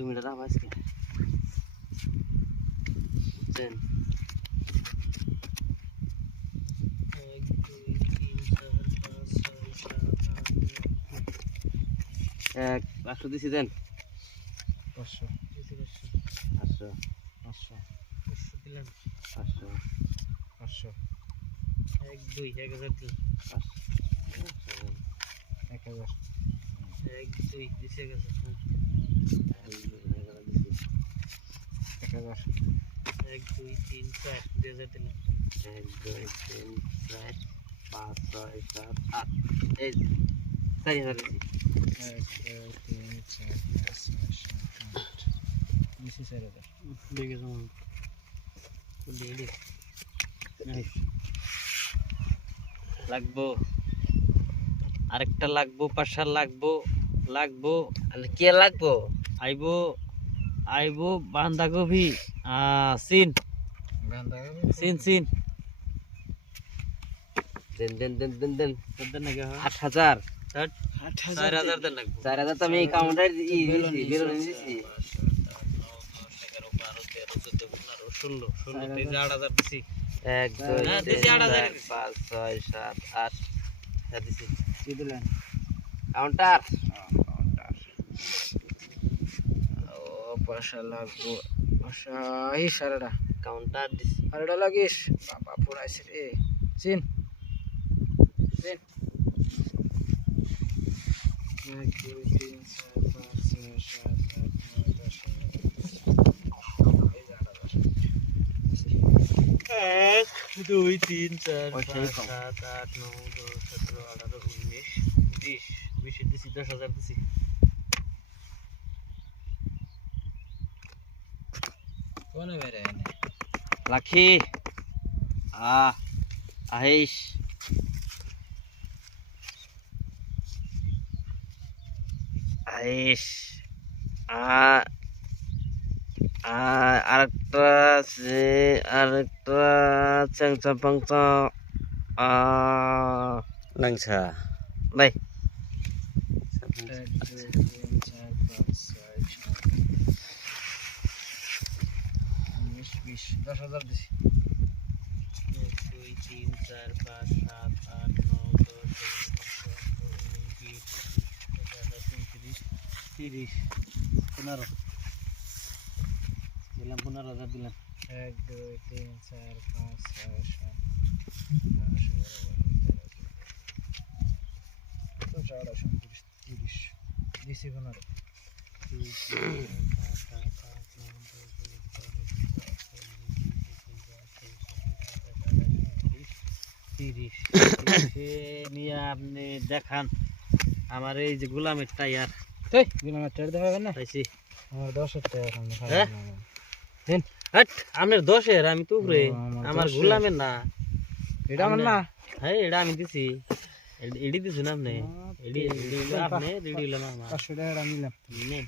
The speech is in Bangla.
জমিটা দাম আজকে বুঝছেন। 1 2 3 4 5 6 7 8 এক 500 দিছি দেন 500 দিতে 500 500 500 দিলাম 500 500 1 2 1000 দিলাম 1000 1 2 দিছে গেছে 1000 1 2 3 4 2000 দিলাম 1 2 3 4 5 6 7 8 এই 4000 দিছি 1 2 3 4 5 6 7 8 দিছি 4000 দেখে যাও ডেলি লাগবো আরেকটা লাগবো পাশার লাগবো কে লাগবো আইবো আইবো বাঁধাকপি সিন দেন দেন দেন দেন দেন দেন নাকি 8000 4000 দেন লাগবে 4000 তো আমি এই কাউন্টার দিছি বেরোনে দিছি 16 এই যে 8000 দিছি 1 2 না, 3 দিছি 4 8000 5 6 7 8 হ্যাঁ দিছি কি দিলেন কাউন্টার ও পয়সা লাগবো পয়সা এই সারাটা কাউন্টার দিছি সারাটা লাগিস বাবা পুরাইছে রে চিন চিন 1 2 3 4 5 6 7 8 9 10 1 2 3 4 5 7 8 9 10 17 18 19 20 20 দিছি 10000 দিছি কোনে বেরে লাখি আহিস আহিস আরেকটা চ্যাংচা পাংচা লাংচা ভাই 1 2 3 4 5 6 7 19 20 10000 দিছি 1 2 3 4 5 7 8 9 10 11 12 দিলাম 15000 দিলাম 1 2 3 4 5 6 7 30 দিছি 15 নিয়ে আপনি দেখান আমার এই যে গোলামের টায়ার গোলামের টায়ার দেখাবেন না পাইছি আমার 10 টাকা সামনে হ্যাঁ হাট আপনার 10-এর আমি তো উপরে আমার গোলামের না এটা আমার না হ্যাঁ এটা আমি দিছি এডি দিছি না আপনি এডি আপনি রেডি হলাম আমার 500 টাকা নিলাম নেন